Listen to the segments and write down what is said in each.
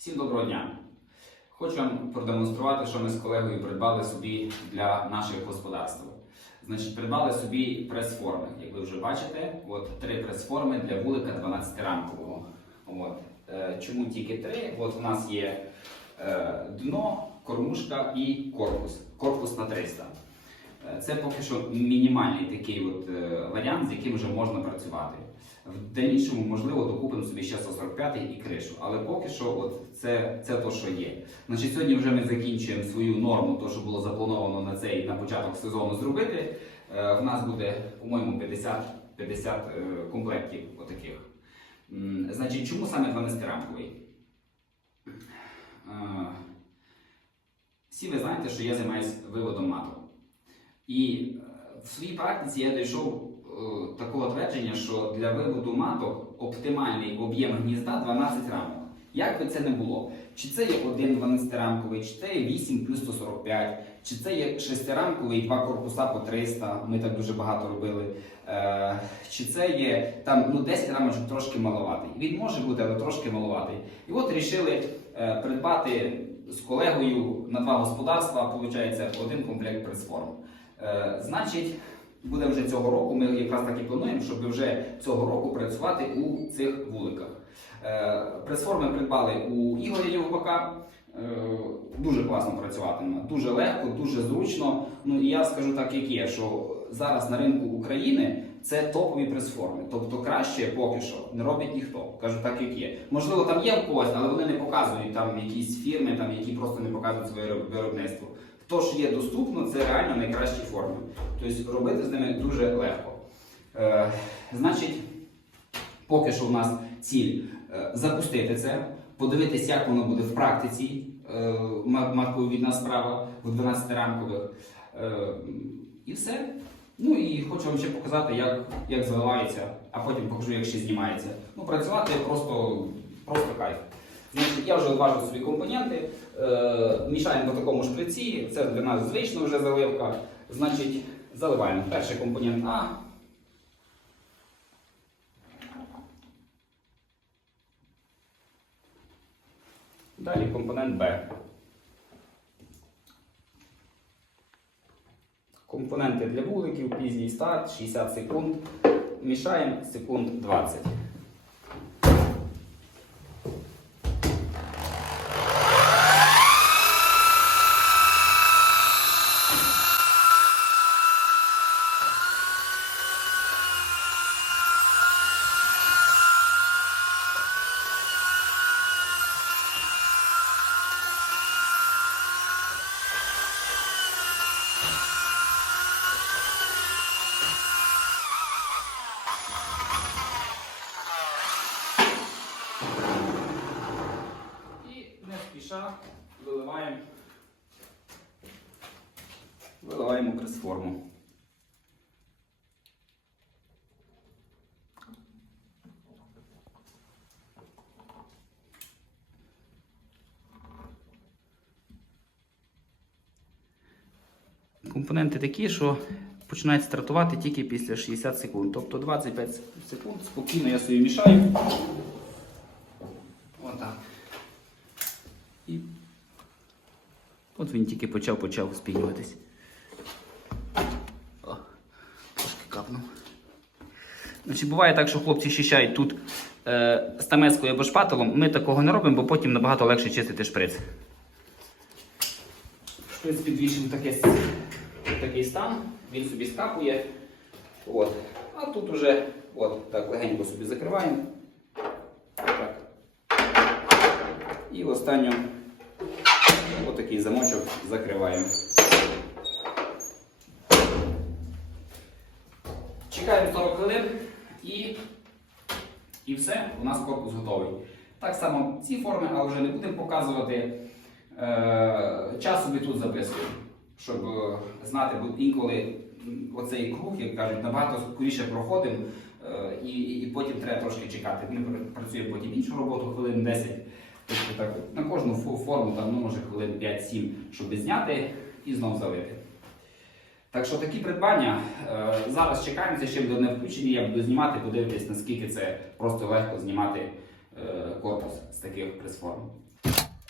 Всім доброго дня! Хочу вам продемонструвати, що ми з колегою придбали собі для наших господарств. Значить, придбали собі прес-форми. Як ви вже бачите, от три прес-форми для вулика 12-рамкового. От. Е, чому тільки три? От у нас є е, дно, кормушка і корпус. Корпус на 300. Е, Це поки що мінімальний такий от, е, варіант, з яким вже можна працювати. В дальнішому, можливо, докупимо собі ще 145 і кришу. Але поки що, от це, це то, що є. Значить, сьогодні вже ми закінчуємо свою норму, то, що було заплановано на цей на початок сезону зробити. Е, в нас буде, по-моєму, 50, 50 е, комплектів отаких. Значить, чому саме 12-рамковий? Е, всі ви знаєте, що я займаюся виводом маток. І е, в своїй практиці я дійшов е, такого твердження, що для виводу маток оптимальний об'єм гнізда 12 рамок. Як би це не було? Чи це є один 12-рамковий, чи це є 8 плюс 145, чи це є 6-рамковий, два корпуса по 300, ми так дуже багато робили. Е, чи це є там ну, 10 рамочок трошки маловатий. Він може бути, але трошки маловатий. І от вирішили е, придбати з колегою на два господарства, виходить, один комплект пресформ. Е, значить, буде вже цього року. Ми якраз так і плануємо, щоб вже цього року працювати у цих вуликах. Е, пресформи придбали у Ігоря Євбака. Е, Дуже класно працюватиме, дуже легко, дуже зручно. Ну і я скажу так, як є, що зараз на ринку України це топові пресформи. Тобто краще поки що не робить ніхто. Кажу так, як є. Можливо, там є когось, але вони не показують там якісь фірми, там які просто не показують своє виробництво. То, що є доступно, це реально найкращі форми. Тобто робити з ними дуже легко. Е, значить, поки що у нас ціль е, запустити це, подивитись, як воно буде в практиці. Е, ма- матковідна справа в 12-рамкових. Е, і все. Ну і хочу вам ще показати, як, як заливається, а потім покажу, як ще знімається. Ну, працювати просто, просто кайф. Я вже зважив собі компоненти, е, мішаємо по такому шприці, це для нас звична вже заливка. Значить, заливаємо перший компонент А. Далі компонент Б. Компоненти для вуликів, пізній старт, 60 секунд. Мішаємо секунд 20. І не спіша виливаємо, виливаємо пресформу. Компоненти такі, що починають стартувати тільки після 60 секунд. Тобто 25 секунд спокійно я собі мішаю. Отак. І от він тільки почав почав спінюватись. Трошки капнув. Значить, буває так, що хлопці щищають тут е, стамескою або шпателом. Ми такого не робимо, бо потім набагато легше чистити шприц. Шприц підвішив такий стан, він собі скапує. От. А тут уже от, так легенько собі закриваємо. Так. І в останню отакий замочок закриваємо. Чекаємо 40 хвилин і, і все, у нас корпус готовий. Так само ці форми, але вже не будемо показувати. Е, час собі тут записуємо, щоб е, знати, бо інколи оцей круг, як кажуть, набагато скоріше проходимо е, і, і потім треба трошки чекати. Ми пр- працюємо потім іншу роботу хвилин 10. Тобто так, на кожну форму там, ну, може хвилин 5-7, щоб зняти і знов залити. Так що такі придбання. Е, зараз чекаємо, це ще буде не включені. Я буду знімати, подивитись, наскільки це просто легко знімати е, корпус з таких пресформ.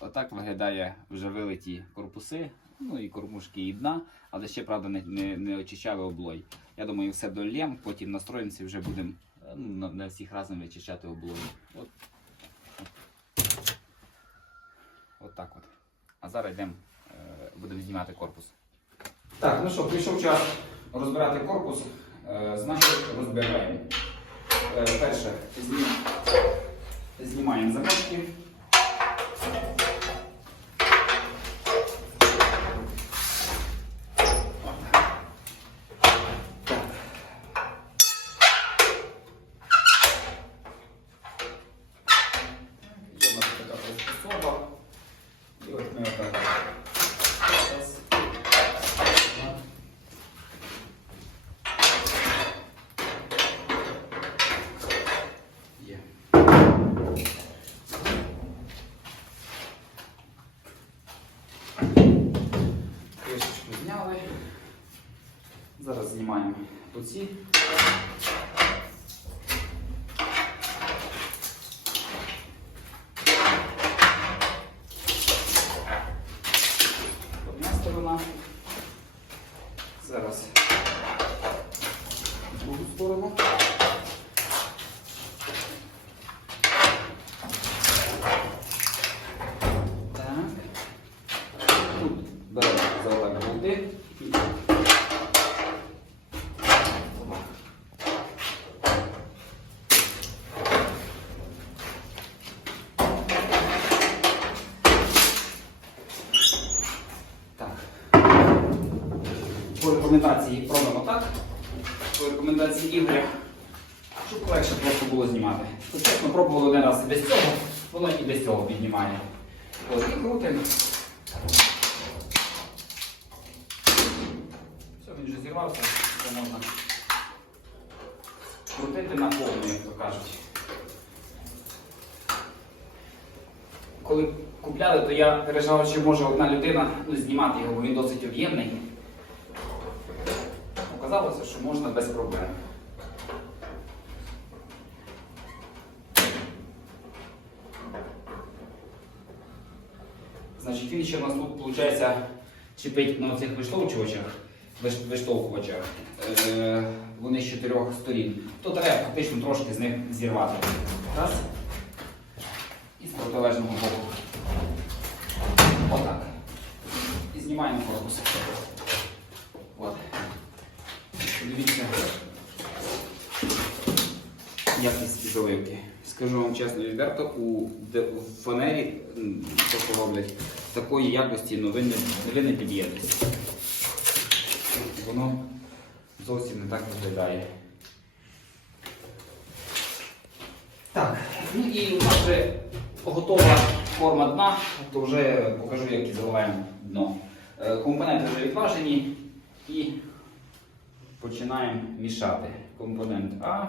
Отак виглядає вже вилиті корпуси, ну і кормушки і дна, але ще, правда, не, не, не очищали облой. Я думаю, все долємо, потім настроїмося і вже будемо е, ну, на, всіх разом вичищати облою. От. От так от. А зараз йдемо, е, будемо знімати корпус. Так, ну що, прийшов час розбирати корпус. Е, значить, розбираємо. Е, перше, знімаємо замочки. Є в нас така приспособа. І от ми отак. Раз, два. Є. Кришечку зняли. Зараз знімаємо оці. Одна сторона. Зараз другу сторону. Так. Тут беремо за отак болти. і- Так. Рекомендації робимо так. По рекомендації Ігоря, щоб легше просто було знімати. Тут чесно пробували один раз без цього, воно і без цього піднімає. От, і крутимо. Все, він вже зірвався, це можна крутити на повну, як то кажуть. Коли купляли, то я переживав, що може одна людина ну, знімати його, бо він досить об'ємний. Оказалося, що можна без проблем. Значить, він ще у нас тут, виходить, чіпить на цих виштовхувачах, виштовхувачах. Е, вони з чотирьох сторін. То треба фактично трошки з них зірвати. Раз. І з протилежного боку. Отак. І знімаємо корпус. От. Дивіться. Якість. Скажу вам чесно відверто, у, фанері, що роблять, такої якості ну, ви, не, ви. Воно зовсім не так виглядає. Так, ну і у нас вже готова форма дна, то вже покажу, як заливаємо дно. Е, Компоненти вже відважені і починаємо мішати. Компонент А,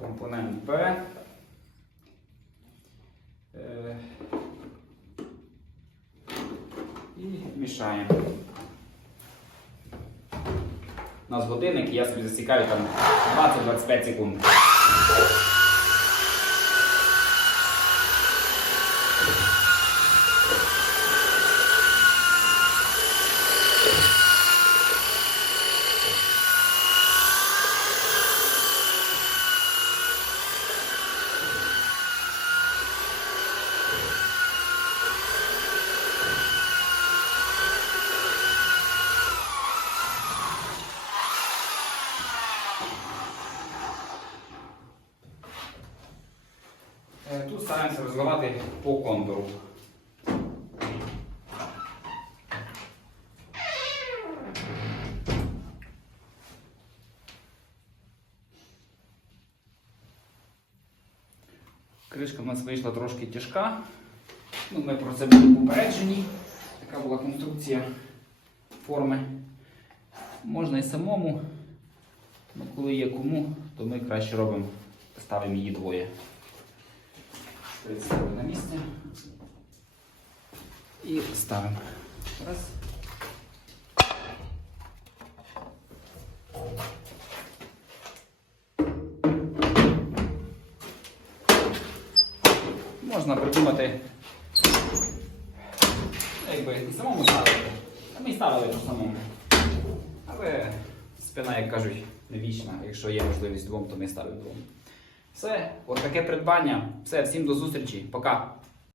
компонент Б. е, І мішаємо. У нас годинник, я собі засікаю там 20-25 секунд. Е, Тут стараємося розливати по контуру. Кришка в нас вийшла трошки тяжка. Ну, ми про це були попереджені. Така була конструкція форми. Можна і самому, але коли є кому, то ми краще робимо, ставимо її двоє. Ставимо на місце і ставимо. Раз. можна придумати. Якби і самому ставити. Та ми ставили по самому. Але спина, як кажуть, не вічна. Якщо є можливість двом, то ми ставимо двом. Все, отаке таке придбання. Все, всім до зустрічі. Пока.